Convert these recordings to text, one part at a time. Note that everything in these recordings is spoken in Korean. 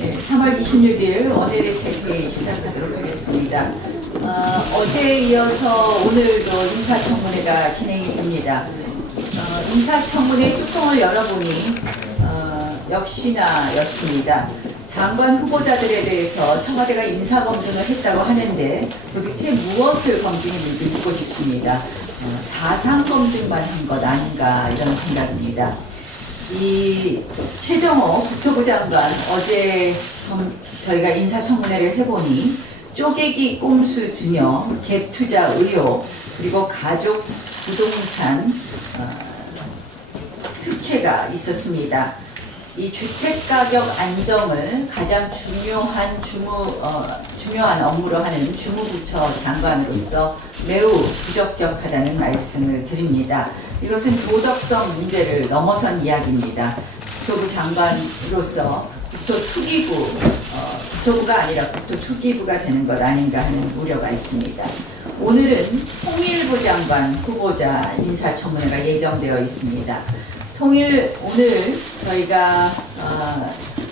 네, 3월 26일 원외 대책회의 시작하도록 하겠습니다. 어제에 이어서 오늘도 인사청문회가 진행이 됩니다. 인사청문회 뚜껑을 열어보니 역시나 였습니다. 장관 후보자들에 대해서 청와대가 인사검증을 했다고 하는데 도대체 무엇을 검증했는지 묻고 싶습니다. 사상검증만 한 것 아닌가 이런 생각입니다. 이 최정호 국토부 장관 어제 저희가 인사청문회를 해보니 쪼개기 꼼수 증여, 갭 투자 의혹, 그리고 가족 부동산 특혜가 있었습니다. 이 주택가격 안정을 가장 중요한 업무로 하는 주무부처 장관으로서 매우 부적격하다는 말씀을 드립니다. 이것은 도덕성 문제를 넘어선 이야기입니다. 국토부 장관으로서 국토부가 아니라 국토투기부가 되는 것 아닌가 하는 우려가 있습니다. 오늘은 통일부 장관 후보자 인사청문회가 예정되어 있습니다. 오늘 저희가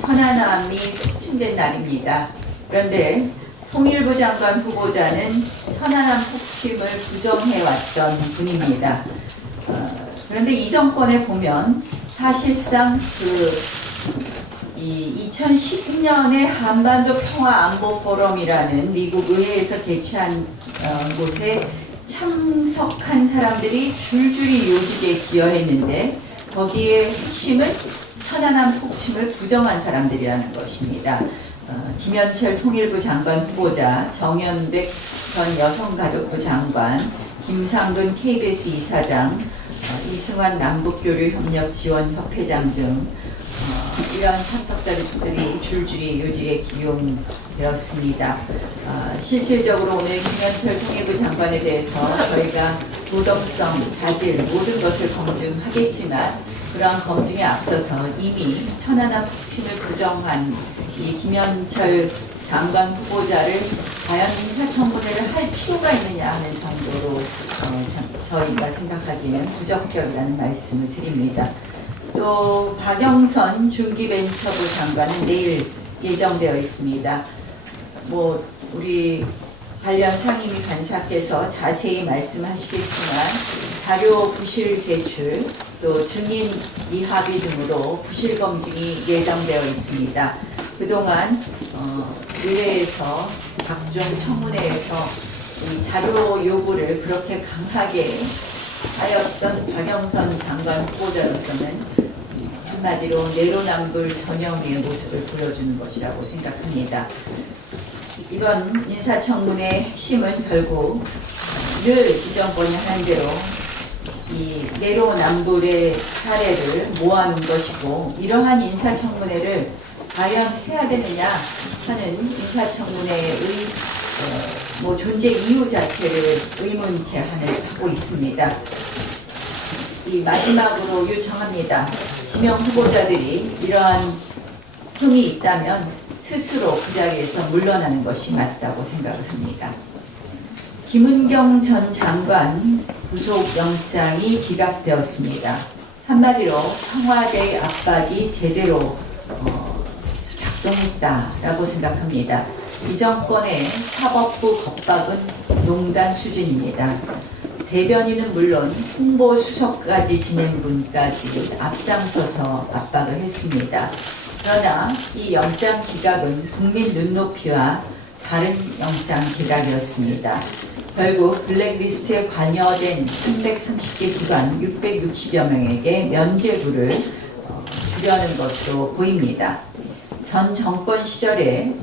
천안함이 침된 날입니다. 그런데 통일부 장관 후보자는 천안함 폭침을 부정해왔던 분입니다. 그런데 이 정권에 보면 사실상 2010년에 한반도 평화안보포럼이라는 미국 의회에서 개최한 곳에 참석한 사람들이 줄줄이 요직에 기여했는데 거기에 핵심은 천안함 폭침을 부정한 사람들이라는 것입니다. 김현철 통일부 장관 후보자, 정연백 전 여성가족부 장관, 김상근 KBS 이사장, 이승환 남북교류협력지원협회장 등 이러한 참석자들이 줄줄이 요직에 기용되었습니다. 실질적으로 오늘 김현철 통일부 장관에 대해서 저희가 도덕성, 자질 모든 것을 검증하겠지만 그러한 검증에 앞서서 이미 천안함 폭침을 부정한 이 김현철 장관 후보자를 과연 인사청문회를 할 필요가 있느냐 하는 정도로 저희가 생각하기에는 부적격이라는 말씀을 드립니다. 또 박영선 중기벤처부 장관은 내일 예정되어 있습니다. 우리 관련 상임위 간사께서 자세히 말씀하시겠지만 자료 부실 제출, 또 증인 이합의 등으로 부실 검증이 예정되어 있습니다. 그동안 의회에서 각종 청문회에서 이 자료 요구를 그렇게 강하게 하였던 박영선 장관 후보자로서는 한마디로 내로남불 전형의 모습을 보여주는 것이라고 생각합니다. 이번 인사청문회의 핵심은 결국 늘 이 정권이 하는 대로 이 내로남불의 사례를 모아놓은 것이고 이러한 인사청문회를 과연 해야 되느냐 하는 인사청문회의 존재 이유 자체를 의문케 하고 있습니다. 이 마지막으로 요청합니다. 지명 후보자들이 이러한 흠이 있다면 스스로 그 자리에서 물러나는 것이 맞다고 생각을 합니다. 김은경 전 장관 구속영장이 기각되었습니다. 한마디로 청와대의 압박이 제대로 작동했다라고 생각합니다. 이 정권의 사법부 겁박은 농단 수준입니다. 대변인은 물론 홍보수석까지 지낸 분까지 앞장서서 압박을 했습니다. 그러나 이 영장 기각은 국민 눈높이와 다른 영장 기각이었습니다. 결국 블랙리스트에 관여된 330개 기관 660여 명에게 면죄부를 주려는 것으로 보입니다. 전 정권 시절에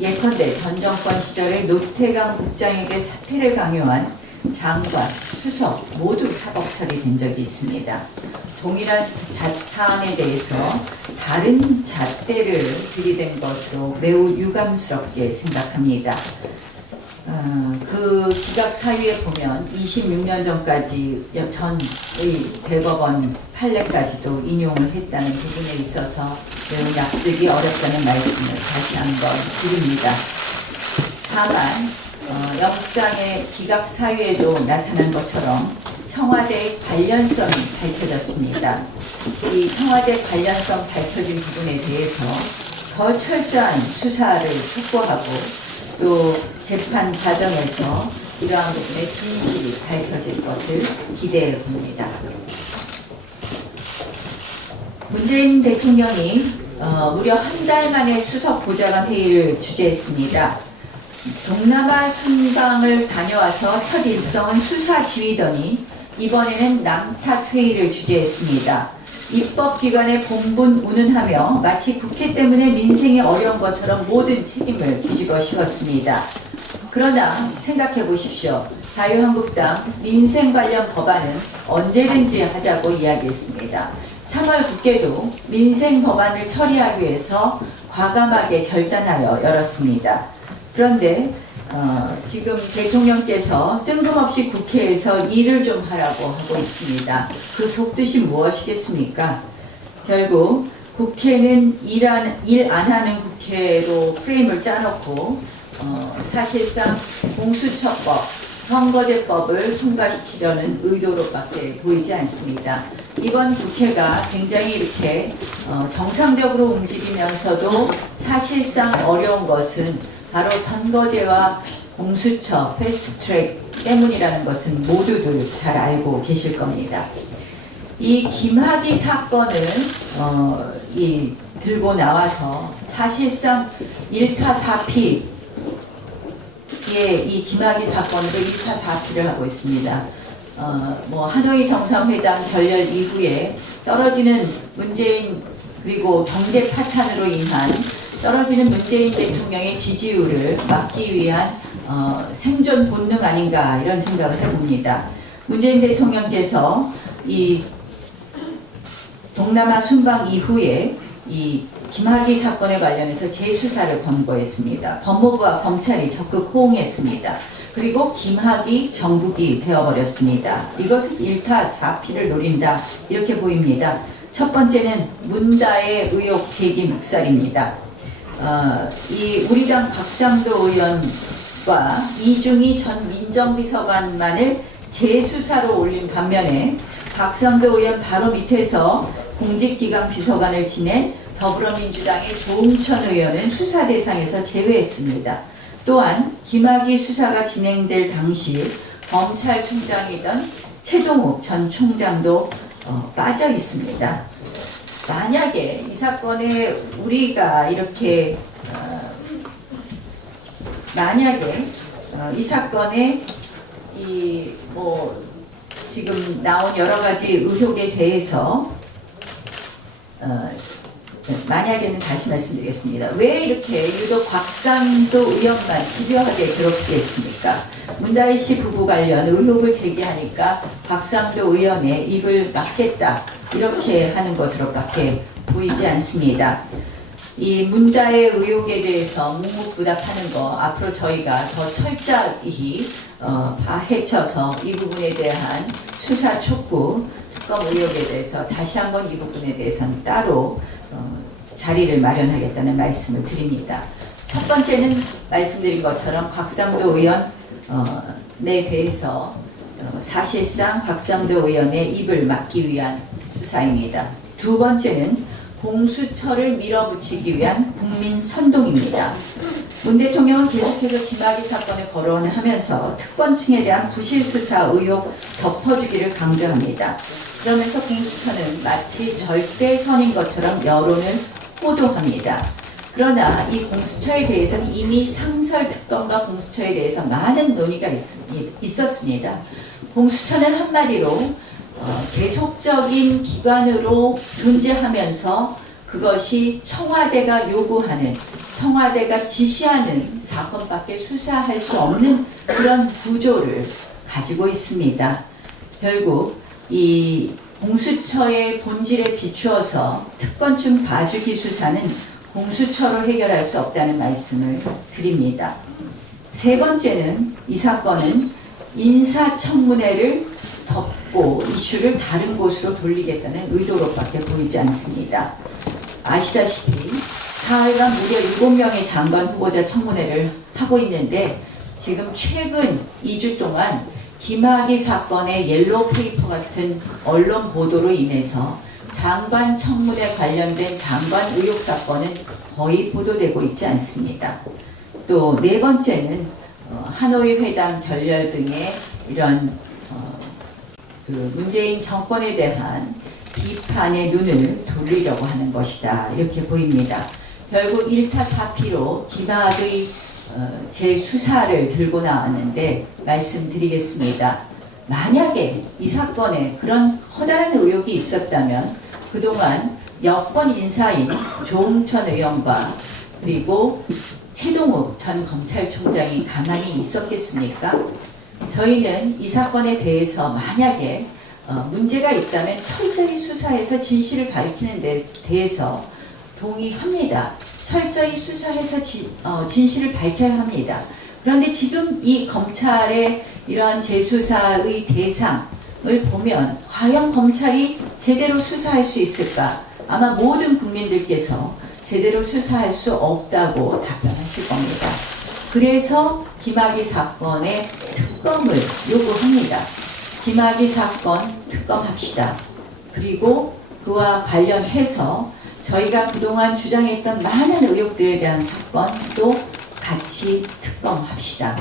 예컨대 전 정권 시절에 노태강 국장에게 사퇴를 강요한 장관, 수석 모두 사법 처리된 적이 있습니다. 동일한 사안에 대해서 다른 잣대를 들이댄 것으로 매우 유감스럽게 생각합니다. 그 기각 사유에 보면 26년 전까지 전의 대법원 판례까지도 인용을 했다는 부분에 있어서 매우 납득이 어렵다는 말씀을 다시 한번 드립니다. 다만 영장의 기각 사유에도 나타난 것처럼 청와대의 관련성이 밝혀졌습니다. 이 청와대 관련성 밝혀진 부분에 대해서 더 철저한 수사를 촉구하고 또 재판 과정에서 이러한 부분의 진실이 밝혀질 것을 기대해 봅니다. 문재인 대통령이 무려 한 달 만에 수석 보좌관 회의를 주재했습니다. 동남아 순방을 다녀와서 첫 일성은 수사 지휘더니 이번에는 남탓 회의를 주재했습니다. 입법기관의 본분 운운하며 마치 국회 때문에 민생이 어려운 것처럼 모든 책임을 뒤집어 씌웠습니다. 그러나 생각해 보십시오. 자유한국당 민생 관련 법안은 언제든지 하자고 이야기했습니다. 3월 국회도 민생 법안을 처리하기 위해서 과감하게 결단하여 열었습니다. 그런데 지금 대통령께서 뜬금없이 국회에서 일을 좀 하라고 하고 있습니다. 그 속뜻이 무엇이겠습니까? 결국 국회는 일 안 하는 국회로 프레임을 짜놓고 사실상 공수처법, 선거제법을 통과시키려는 의도로밖에 보이지 않습니다. 이번 국회가 굉장히 이렇게 정상적으로 움직이면서도 사실상 어려운 것은 바로 선거제와 공수처, 패스트트랙 때문이라는 것은 모두들 잘 알고 계실 겁니다. 이 김학의 사건을 들고 나와서 사실상 1타 4피 이 김학의 사건으로 1타 4피를 하고 있습니다. 하노이 정상회담 결렬 이후에 떨어지는 문재인 그리고 경제 파탄으로 인한 떨어지는 문재인 대통령의 지지율을 막기 위한 생존 본능 아닌가 이런 생각을 해봅니다. 문재인 대통령께서 이 동남아 순방 이후에 이 김학의 사건에 관련해서 재수사를 권고했습니다. 법무부와 검찰이 적극 호응했습니다. 그리고 김학의 정국이 되어버렸습니다. 이것은 1타 4피를 노린다 이렇게 보입니다. 첫 번째는 문다의 의혹 제기 묵살입니다. 이 우리 당 박상도 의원과 이중희 전 민정비서관만을 재수사로 올린 반면에 박상도 의원 바로 밑에서 공직기강 비서관을 지낸 더불어민주당의 조응천 의원은 수사 대상에서 제외했습니다. 또한 김학의 수사가 진행될 당시 검찰총장이던 최동욱 전 총장도 빠져 있습니다. 만약에 이 사건에 우리가 이렇게 만약에 이 사건에 지금 나온 여러 가지 의혹에 대해서 만약에는 다시 말씀드리겠습니다. 왜 이렇게 유독 곽상도 의원만 집요하게 괴롭게 했습니까? 문다희 씨 부부 관련 의혹을 제기하니까 곽상도 의원의 입을 막겠다 이렇게 하는 것으로밖에 보이지 않습니다. 이 문다의 의혹에 대해서 묵묵부답하는 거 앞으로 저희가 더 철저히 파헤쳐서 이 부분에 대한 수사 촉구 특검 의혹에 대해서 다시 한번 이 부분에 대해서는 따로 자리를 마련하겠다는 말씀을 드립니다. 첫 번째는 말씀드린 것처럼 곽상도 의원에 대해서 사실상 곽상도 의원의 입을 막기 위한 수사입니다. 두 번째는 공수처를 밀어붙이기 위한 국민 선동입니다. 문 대통령은 계속해서 김학의 사건을 거론하면서 특권층에 대한 부실 수사 의혹 덮어주기를 강조합니다. 그러면서 공수처는 마치 절대선인 것처럼 여론을 호도합니다. 그러나 이 공수처에 대해서는 이미 상설 특검과 공수처에 대해서 많은 논의가 있었습니다. 공수처는 한마디로 계속적인 기관으로 존재하면서 그것이 청와대가 요구하는, 청와대가 지시하는 사건밖에 수사할 수 없는 그런 구조를 가지고 있습니다. 결국 이 공수처의 본질에 비추어서 특권층 봐주기 수사는 공수처로 해결할 수 없다는 말씀을 드립니다. 세 번째는 이 사건은 인사청문회를 덮고 이슈를 다른 곳으로 돌리겠다는 의도로밖에 보이지 않습니다. 아시다시피 사흘간 무려 7명의 장관 후보자 청문회를 하고 있는데 지금 최근 2주 동안 김학의 사건의 옐로우 페이퍼 같은 언론 보도로 인해서 장관 청문회 관련된 장관 의혹 사건은 거의 보도되고 있지 않습니다. 또 네 번째는 하노이 회담 결렬 등의 이런 그 문재인 정권에 대한 비판의 눈을 돌리려고 하는 것이다, 이렇게 보입니다. 결국 1타 4피로 김학의 재수사를 들고 나왔는데 말씀드리겠습니다. 만약에 이 사건에 그런 커다란 의혹이 있었다면 그동안 여권 인사인 조응천 의원과 그리고 최동욱 전 검찰총장이 가만히 있었겠습니까? 저희는 이 사건에 대해서 만약에 문제가 있다면 철저히 수사해서 진실을 밝히는 데 대해서 동의합니다. 철저히 수사해서 진실을 밝혀야 합니다. 그런데 지금 이 검찰의 이러한 재수사의 대상을 보면 과연 검찰이 제대로 수사할 수 있을까? 아마 모든 국민들께서 제대로 수사할 수 없다고 답변하실 겁니다. 그래서 김학의 사건의 특검을 요구합니다. 김학의 사건 특검합시다. 그리고 그와 관련해서 저희가 그동안 주장했던 많은 의혹들에 대한 사건도 같이 특검합시다.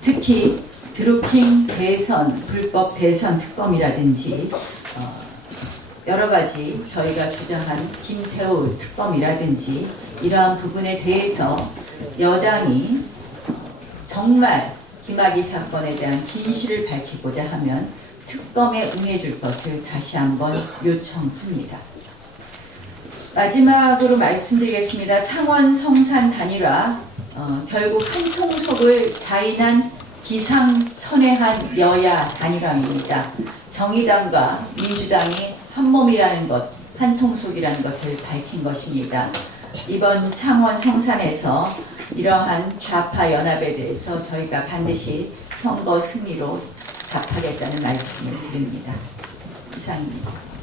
특히 드루킹 대선, 불법 대선 특검이라든지 여러 가지 저희가 주장한 김태우 특검이라든지 이러한 부분에 대해서 여당이 정말 김학의 사건에 대한 진실을 밝히고자 하면 특검에 응해줄 것을 다시 한번 요청합니다. 마지막으로 말씀드리겠습니다. 창원 성산 단일화, 결국 한통속을 자인한 기상천외한 여야 단일화입니다. 정의당과 민주당이 한몸이라는 것, 한통속이라는 것을 밝힌 것입니다. 이번 창원 성산에서 이러한 좌파 연합에 대해서 저희가 반드시 선거 승리로 답하겠다는 말씀을 드립니다. 이상입니다.